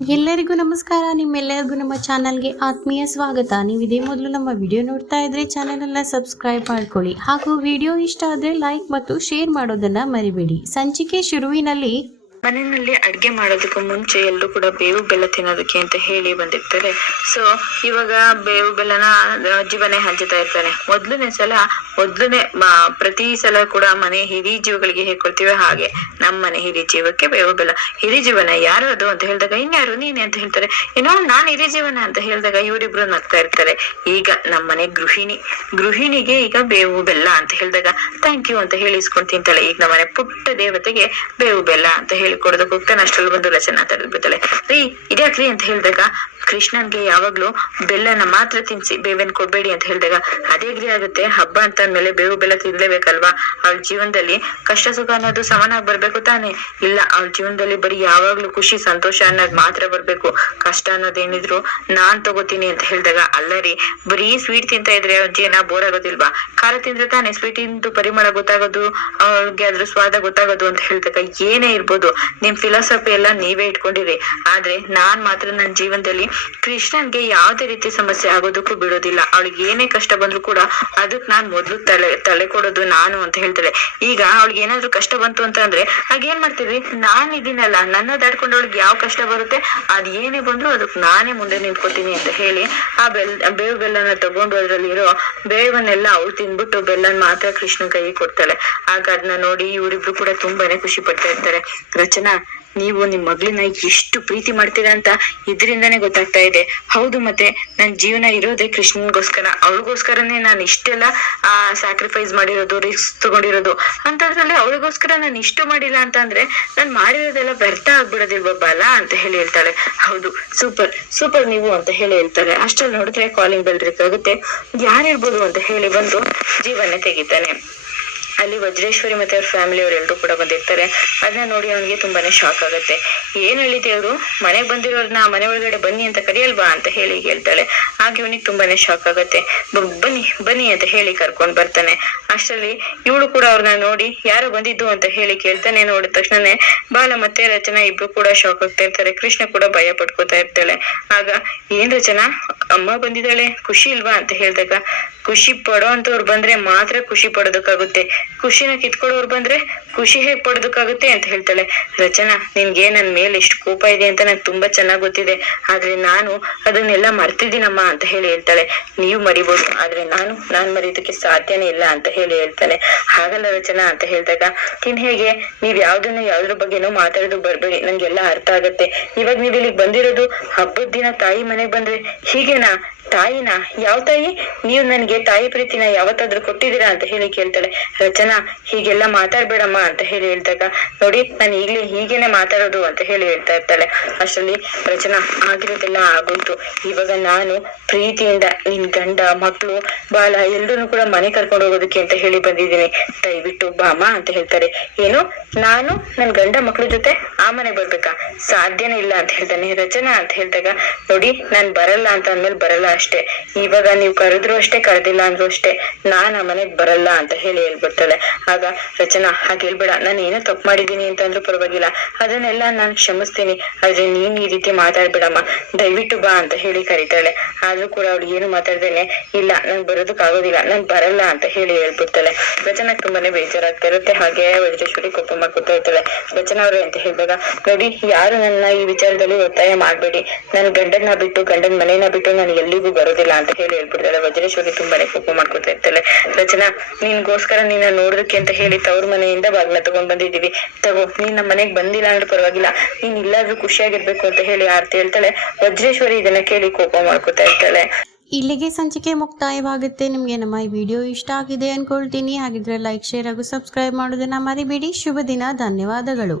ಎಲ್ಲರಿಗೂ ನಮಸ್ಕಾರ. ನಿಮ್ಮೆಲ್ಲರಿಗೂ ನಮ್ಮ ಚಾನಲ್ಗೆ ಆತ್ಮೀಯ ಸ್ವಾಗತ. ನೀವು ಇದೇ ಮೊದಲು ನಮ್ಮ ವಿಡಿಯೋ ನೋಡ್ತಾ ಇದ್ರೆ ಚಾನೆಲ್ ಅನ್ನ ಸಬ್ಸ್ಕ್ರೈಬ್ ಮಾಡ್ಕೊಳ್ಳಿ ಹಾಗೂ ವಿಡಿಯೋ ಇಷ್ಟ ಆದ್ರೆ ಲೈಕ್ ಮತ್ತು ಶೇರ್ ಮಾಡೋದನ್ನ ಮರಿಬೇಡಿ. ಸಂಚಿಕೆ ಶುರುವಿನಲ್ಲಿ ಮನೆಯಲ್ಲಿ ಅಡ್ಗೆ ಮಾಡೋದಕ್ಕೂ ಮುಂಚೆ ಎಲ್ಲರೂ ಕೂಡ ಬೇವು ಬೆಲ್ಲ ತಿನ್ನೋದಕ್ಕೆ ಅಂತ ಹೇಳಿ ಬಂದಿರ್ತಾರೆ. ಸೊ ಇವಾಗ ಬೇವು ಬೆಲ್ಲನ ಜೀವನೇ ಹಂಚುತ್ತಾ ಇರ್ತಾನೆ. ಮೊದ್ಲನೇ ಪ್ರತಿ ಸಲ ಕೂಡ ಮನೆ ಹಿರಿ ಜೀವಗಳಿಗೆ ಹೇಳ್ಕೊಳ್ತೀವಿ, ಹಾಗೆ ನಮ್ಮ ಮನೆ ಹಿರಿ ಜೀವಕ್ಕೆ ಬೇವು ಬೆಲ್ಲ. ಹಿರಿ ಜೀವನ ಯಾರು ಅದು ಅಂತ ಹೇಳಿದಾಗ ಇನ್ಯಾರು ನೀನೆ ಅಂತ ಹೇಳ್ತಾರೆ. ಏನೋ ನಾನ್ ಹಿರಿ ಜೀವನ ಅಂತ ಹೇಳಿದಾಗ ಇವರಿಬ್ರು ನಗ್ತಾ ಇರ್ತಾರೆ. ಈಗ ನಮ್ಮನೆ ಗೃಹಿಣಿಗೆ ಈಗ ಬೇವು ಬೆಲ್ಲ ಅಂತ ಹೇಳಿದಾಗ ಥ್ಯಾಂಕ್ ಯು ಅಂತ ಹೇಳಿ ಇಸ್ಕೊಂಡು ತಿಂತಾಳೆ. ಈಗ ನಮ್ಮನೆ ಪುಟ್ಟ ದೇವತೆಗೆ ಬೇವು ಬೆಲ್ಲ ಅಂತ ಹೇಳಿ ಕೊಡೋದಕ್ಕೆ ಹೋಗ್ತಾನೆ. ಅಷ್ಟ್ರಲ್ಲಿ ಬಂದು ರಚನಾ ತಡೆದ್ಬಿಡ್ತಾಳೆ. ರೀ ಇದ್ಯಾಕ್ರಿ ಅಂತ ಹೇಳಿದಾಗ ಕೃಷ್ಣನ್ಗೆ ಯಾವಾಗ್ಲೂ ಬೆಲ್ಲನ ಮಾತ್ರ ತಿನ್ಸಿ ಬೇವೇನ್ ಕೊಡ್ಬೇಡಿ ಅಂತ ಹೇಳಿದಾಗ ಅದೇಗ್ರಿ ಆಗುತ್ತೆ, ಹಬ್ಬ ಅಂತ ಅಂದ್ಮೇಲೆ ಬೇವು ಬೆಲ್ಲ ತಿನ್ಲೇಬೇಕಲ್ವಾ, ಅವಳ ಜೀವನದಲ್ಲಿ ಕಷ್ಟ ಸುಖ ಅನ್ನೋದು ಸಮನಾಗಿ ಬರ್ಬೇಕು ತಾನೆ. ಇಲ್ಲ, ಅವಳ ಜೀವನದಲ್ಲಿ ಬರೀ ಯಾವಾಗ್ಲೂ ಖುಷಿ ಸಂತೋಷ ಅನ್ನೋದು ಮಾತ್ರ ಬರ್ಬೇಕು, ಕಷ್ಟ ಅನ್ನೋದೇನಿದ್ರು ನಾನ್ ತಗೋತೀನಿ ಅಂತ ಹೇಳಿದಾಗ ಅಲ್ಲರಿ ಬರೀ ಸ್ವೀಟ್ ತಿಂತ ಇದ್ರೆ ಜೀವನ ಬೋರ್ ಆಗೋದಿಲ್ವಾ, ಖಾರ ತಿಂದ್ರೆ ತಾನೆ ಸ್ವೀಟ್ ಇಂದು ಪರಿಮಳ ಗೊತ್ತಾಗೋದು, ಅವ್ಳಿಗೆ ಅದ್ರ ಸ್ವಾದ ಗೊತ್ತಾಗೋದು ಅಂತ ಹೇಳಿದಾಗ ಏನೇ ಇರ್ಬೋದು ನಿಮ್ ಫಿಲಾಸಫಿ ಎಲ್ಲ ನೀವೇ ಇಟ್ಕೊಂಡಿರಿ. ಆದ್ರೆ ನಾನ್ ಮಾತ್ರ ನನ್ನ ಜೀವನದಲ್ಲಿ ಕೃಷ್ಣನ್ಗೆ ಯಾವ್ದೇ ರೀತಿ ಸಮಸ್ಯೆ ಆಗೋದಕ್ಕೂ ಬಿಡೋದಿಲ್ಲ. ಅವಳಿಗೆ ಏನೇ ಕಷ್ಟ ಬಂದ್ರು ಕೂಡ ಅದಕ್ ನಾನ್ ಮೊದ್ಲು ತಲೆ ಕೊಡೋದು ನಾನು ಅಂತ ಹೇಳ್ತಾಳೆ. ಈಗ ಅವಳಿಗೆ ಏನಾದ್ರು ಕಷ್ಟ ಬಂತು ಅಂತ ಅಂದ್ರೆ ಹಾಗೇನ್ ಮಾಡ್ತೀವಿ, ನಾನ್ ಇದೀನಲ್ಲ, ನನ್ನ ದಾಡ್ಕೊಂಡು ಅವಳಿಗೆ ಯಾವ ಕಷ್ಟ ಬರುತ್ತೆ ಅದ್ ಏನೇ ಬಂದ್ರು ಅದಕ್ ನಾನೇ ಮುಂದೆ ನಿಂತ್ಕೊತೀನಿ ಅಂತ ಹೇಳಿ ಆ ಬೇವು ಬೆಲ್ಲನ ತಗೊಂಡು ಅದ್ರಲ್ಲಿರೋ ಬೇವನ್ನೆಲ್ಲ ಅವಳು ತಿನ್ಬಿಟ್ಟು ಬೆಲ್ಲನ್ ಮಾತ್ರ ಕೃಷ್ಣನ್ ಕೈಗೆ ಕೊಡ್ತಾಳೆ. ಆಗ ಅದನ್ನ ನೋಡಿ ಇವರಿಬ್ರು ಕೂಡ ತುಂಬಾನೇ ಖುಷಿ ಪಡ್ತಾ ಇರ್ತಾರೆ. ರಚನಾ, ನೀವು ನಿಮ್ ಮಗಳನ್ನ ಎಷ್ಟು ಪ್ರೀತಿ ಮಾಡ್ತೀರಾ ಅಂತ ಇದರಿಂದಾನೇ ಗೊತ್ತಾಗ್ತಾ ಇದೆ. ಹೌದು, ಮತ್ತೆ ನನ್ ಜೀವನ ಇರೋದೇ ಕೃಷ್ಣನ್ಗೋಸ್ಕರ, ಅವಳಿಗೋಸ್ಕರನೇ ನಾನು ಇಷ್ಟೆಲ್ಲ ಸ್ಯಾಕ್ರಿಫೈಸ್ ಮಾಡಿರೋದು, ರಿಸ್ಕ್ ತಗೊಂಡಿರೋದು. ಅಂತದ್ರಲ್ಲಿ ಅವಳಿಗೋಸ್ಕರ ನಾನು ಇಷ್ಟು ಮಾಡಿಲ್ಲ ಅಂತ ಅಂದ್ರೆ ನಾನ್ ಮಾಡಿರೋದೆಲ್ಲ ವ್ಯರ್ಥ ಆಗ್ಬಿಡೋದಿಲ್ವ ಬಾಲ ಅಂತ ಹೇಳಿ ಹೇಳ್ತಾಳೆ. ಹೌದು, ಸೂಪರ್ ನೀವು ಅಂತ ಹೇಳಿ ಹೇಳ್ತಾರೆ. ಅಷ್ಟ್ರಲ್ಲಿ ನೋಡಿದ್ರೆ ಕಾಲಿಂಗ್ ಬೆಲ್ ಆಗುತ್ತೆ. ಯಾರಿರ್ಬೋದು ಅಂತ ಹೇಳಿ ಬಂದು ಜೀವನ ತೆಗಿತಾನೆ. ಅಲ್ಲಿ ವಜ್ರೇಶ್ವರಿ ಮತ್ತೆ ಅವ್ರ ಫ್ಯಾಮಿಲಿ ಅವರೆಲ್ಲರೂ ಕೂಡ ಬಂದಿರ್ತಾರೆ. ಅದನ್ನ ನೋಡಿ ಅವನಿಗೆ ತುಂಬಾನೇ ಶಾಕ್ ಆಗುತ್ತೆ. ಏನ್ ಹೇಳಿದೆ ಅವರು ಮನೆಗ್ ಬಂದಿರೋರ್ನ ಮನೆ ಒಳಗಡೆ ಬನ್ನಿ ಅಂತ ಕರೆಯಲ್ವಾ ಅಂತ ಹೇಳಿ ಹೇಳ್ತಾಳೆ. ಹಾಗೆ ಇವನಿಗೆ ತುಂಬಾನೇ ಶಾಕ್ ಆಗುತ್ತೆ. ಬನ್ನಿ ಅಂತ ಹೇಳಿ ಕರ್ಕೊಂಡ್ ಬರ್ತಾನೆ. ಅಷ್ಟರಲ್ಲಿ ಇವಳು ಕೂಡ ಅವ್ರನ್ನ ನೋಡಿ ಯಾರೋ ಬಂದಿದ್ದು ಅಂತ ಹೇಳಿ ಕೇಳ್ತಾನೆ. ನೋಡಿದ ತಕ್ಷಣನೇ ಬಾಲ ಮತ್ತೆ ರಚನಾ ಇಬ್ರು ಕೂಡ ಶಾಕ್ ಆಗ್ತಾ ಇರ್ತಾರೆ. ಕೃಷ್ಣ ಕೂಡ ಭಯ ಪಡ್ಕೋತಾ ಇರ್ತಾಳೆ. ಆಗ ಏನ್ ರಚನಾ, ಅಮ್ಮ ಬಂದಿದ್ದಾಳೆ, ಖುಷಿ ಇಲ್ವಾ ಅಂತ ಹೇಳಿದಾಗ ಖುಷಿ ಪಡೋ ಅಂತವ್ರು ಬಂದ್ರೆ ಮಾತ್ರ ಖುಷಿ ಪಡೋದಕ್ಕಾಗುತ್ತೆ, ಖುಷಿನ ಕಿತ್ಕೊಳ್ಳೋರು ಬಂದ್ರೆ ಖುಷಿ ಹೇಗ್ ಪಡೋದಕ್ಕಾಗುತ್ತೆ ಅಂತ ಹೇಳ್ತಾಳೆ. ರಚನಾ, ನಿನ್ಗೆ ನನ್ ಮೇಲೆ ಎಷ್ಟು ಕೋಪ ಇದೆ ಅಂತ ನಂಗೆ ತುಂಬಾ ಚೆನ್ನಾಗ್ ಗೊತ್ತಿದೆ, ಆದ್ರೆ ನಾನು ಅದನ್ನೆಲ್ಲ ಮರ್ತಿದ್ದೀನಮ್ಮ ಅಂತ ಹೇಳಿ ಹೇಳ್ತಾಳೆ. ನೀವು ಮರಿಬೋದು, ಆದ್ರೆ ನಾನ್ ಮರೀದಕ್ಕೆ ಸಾಧ್ಯನೇ ಇಲ್ಲ ಅಂತ ಹೇಳಿ ಹೇಳ್ತಾನೆ. ಹಾಗಲ್ಲ ರಚನಾ ಅಂತ ಹೇಳಿದಾಗ ಹೇಗೆ ನೀವ್ ಯಾವ್ದ್ರ ಬಗ್ಗೆನೂ ಮಾತಾಡೋದು ಬರ್ಬೇಡಿ, ನಂಗೆಲ್ಲ ಅರ್ಥ ಆಗತ್ತೆ. ಇವಾಗ ನೀವ್ ಇಲ್ಲಿಗೆ ಬಂದಿರೋದು ಹಬ್ಬದ ದಿನ ತಾಯಿ ಮನೆಗ್ ಬಂದ್ರೆ ಹೀಗೆನಾ? ತಾಯಿನ ಯಾವ ತಾಯಿ? ನೀವು ನನ್ಗೆ ತಾಯಿ ಪ್ರೀತಿನ ಯಾವತ್ತಾದ್ರೂ ಕೊಟ್ಟಿದ್ದೀರಾ ಅಂತ ಹೇಳಿ ಕೇಳ್ತಾಳೆ. ರಚನಾ, ಹೀಗೆಲ್ಲ ಮಾತಾಡ್ಬೇಡಮ್ಮ ಅಂತ ಹೇಳಿ ಹೇಳ್ದಾಗ ನೋಡಿ ನಾನು ಈಗ್ಲೇ ಹೀಗೇನೆ ಮಾತಾಡೋದು ಅಂತ ಹೇಳಿ ಹೇಳ್ತಾ ಇರ್ತಾಳೆ. ಅಷ್ಟರಲ್ಲಿ ರಚನಾ, ಆಗಿರೋದೆಲ್ಲ ಆಗೋಯ್ತು, ಇವಾಗ ನಾನು ಪ್ರೀತಿಯಿಂದ ನಿನ್ ಗಂಡ ಮಕ್ಳು ಬಾಲ ಎಲ್ರೂ ಕೂಡ ಮನೆ ಕರ್ಕೊಂಡು ಹೋಗೋದಕ್ಕೆ ಅಂತ ಹೇಳಿ ಬಂದಿದ್ದೀನಿ, ದಯವಿಟ್ಟು ಬಾಮ ಅಂತ ಹೇಳ್ತಾರೆ. ಏನು, ನಾನು ನನ್ ಗಂಡ ಮಕ್ಳ ಜೊತೆ ಆ ಮನೆ ಬರ್ಬೇಕಾ? ಸಾಧ್ಯನೇ ಇಲ್ಲ ಅಂತ ಹೇಳ್ತಾನೆ. ರಚನಾ ಅಂತ ಹೇಳಿದಾಗ ನೋಡಿ ನಾನ್ ಬರಲ್ಲ ಅಂತ ಅಂದ್ಮೇಲೆ ಬರಲ್ಲ ಅಷ್ಟೇ, ಇವಾಗ ನೀವು ಕರೆದ್ರು ಅಷ್ಟೇ ಕರೆದಿಲ್ಲ ಅಂದ್ರು ಅಷ್ಟೇ, ನಾನ್ ಆ ಮನೆಗ್ ಬರಲ್ಲ ಅಂತ ಹೇಳಿ ಹೇಳ್ಬಿಡ್ತಾಳೆ. ಆಗ ರಚನಾ, ಹಾಗೆ ಹೇಳ್ಬೇಡ, ನಾನು ಏನೋ ತಪ್ಪು ಮಾಡಿದೀನಿ ಅಂತ ಅಂದ್ರೂ ಪರವಾಗಿಲ್ಲ, ಅದನ್ನೆಲ್ಲ ನಾನು ಕ್ಷಮಿಸ್ತೀನಿ, ಆದ್ರೆ ನೀನ್ ಈ ರೀತಿ ಮಾತಾಡ್ಬೇಡಮ್ಮ, ದಯವಿಟ್ಟು ಬಾ ಅಂತ ಹೇಳಿ ಕರೀತಾಳೆ. ಆದ್ರೂ ಕೂಡ ಅವ್ಳು ಏನು ಮಾತಾಡ್ದೇನೆ ಇಲ್ಲ ನನ್ ಬರೋದಕ್ ಆಗೋದಿಲ್ಲ, ನಾನ್ ಬರಲ್ಲ ಅಂತ ಹೇಳಿ ಹೇಳ್ಬಿಡ್ತಾಳೆ. ರಚನಾಗ್ ತುಂಬಾನೇ ಬೇಜಾರಾಗ್ತಾ ಇರುತ್ತೆ. ಹಾಗೆ ವಜ್ರೇಶ್ವರಿ ಕೋಪ ಮಾಡ್ಕೊತಾ ಇರ್ತಾಳೆ. ರಚನಾ ಅವ್ರೆ ಅಂತ ಹೇಳಿದಾಗ ನೋಡಿ, ಯಾರು ನನ್ನ ಈ ವಿಚಾರದಲ್ಲಿ ಒತ್ತಾಯ ಮಾಡ್ಬೇಡಿ, ನನ್ ಗಂಡನ ಮನೇನ ಬಿಟ್ಟು ನಾನು ಎಲ್ಲಿಗೂ ಬರೋದಿಲ್ಲ ಅಂತ ಹೇಳಿ ಹೇಳ್ಬಿಡ್ತಾಳೆ. ವಜ್ರೇಶ್ವರಿ ತುಂಬಾನೇ ಕೋಪ ಮಾಡ್ಕೊತಾ ಇರ್ತಾಳೆ. ರಚನಾ, ನಿನ್ಗೋಸ್ಕರ ನಿನ್ನ ನೋಡೋದಕ್ಕೆ ಅಂತ ಹೇಳಿ ತವ್ರ ಮನೆಯಿಂದ ಬಾಗ್ನ ತಗೊಂಡ್ ಬಂದಿದೀವಿ, ತಗೋ, ನೀನ್ ನಮ್ಮ ಮನೆಗ್ ಬಂದಿಲ್ಲ ಅಂದ್ರೆ ಪರವಾಗಿಲ್ಲ, ನೀನ್ ಇಲ್ಲಾದ್ರೂ ಖುಷಿಯಾಗಿರ್ಬೇಕು ಅಂತ ಹೇಳಿ ಆರ್ತಿ ಹೇಳ್ತಾಳೆ. ವಜ್ರೇಶ್ವರಿ ಇದನ್ನ ಕೇಳಿ ಕೋಪ ಮಾಡ್ಕೊತಾ ಇರ್ತಾಳೆ. ಇಲ್ಲಿಗೆ ಸಂಚಿಕೆ ಮುಕ್ತಾಯವಾಗುತ್ತೆ. ನಿಮಗೆ ನಮ್ಮ ಈ ವಿಡಿಯೋ ಇಷ್ಟ ಆಗಿದೆ ಅನ್ಕೊಳ್ತೀನಿ. ಹಾಗಿದ್ರೆ ಲೈಕ್, ಶೇರ್ ಹಾಗೂ ಸಬ್ಸ್ಕ್ರೈಬ್ ಮಾಡೋದನ್ನ ಮರಿಬೇಡಿ. ಶುಭ ದಿನ, ಧನ್ಯವಾದಗಳು.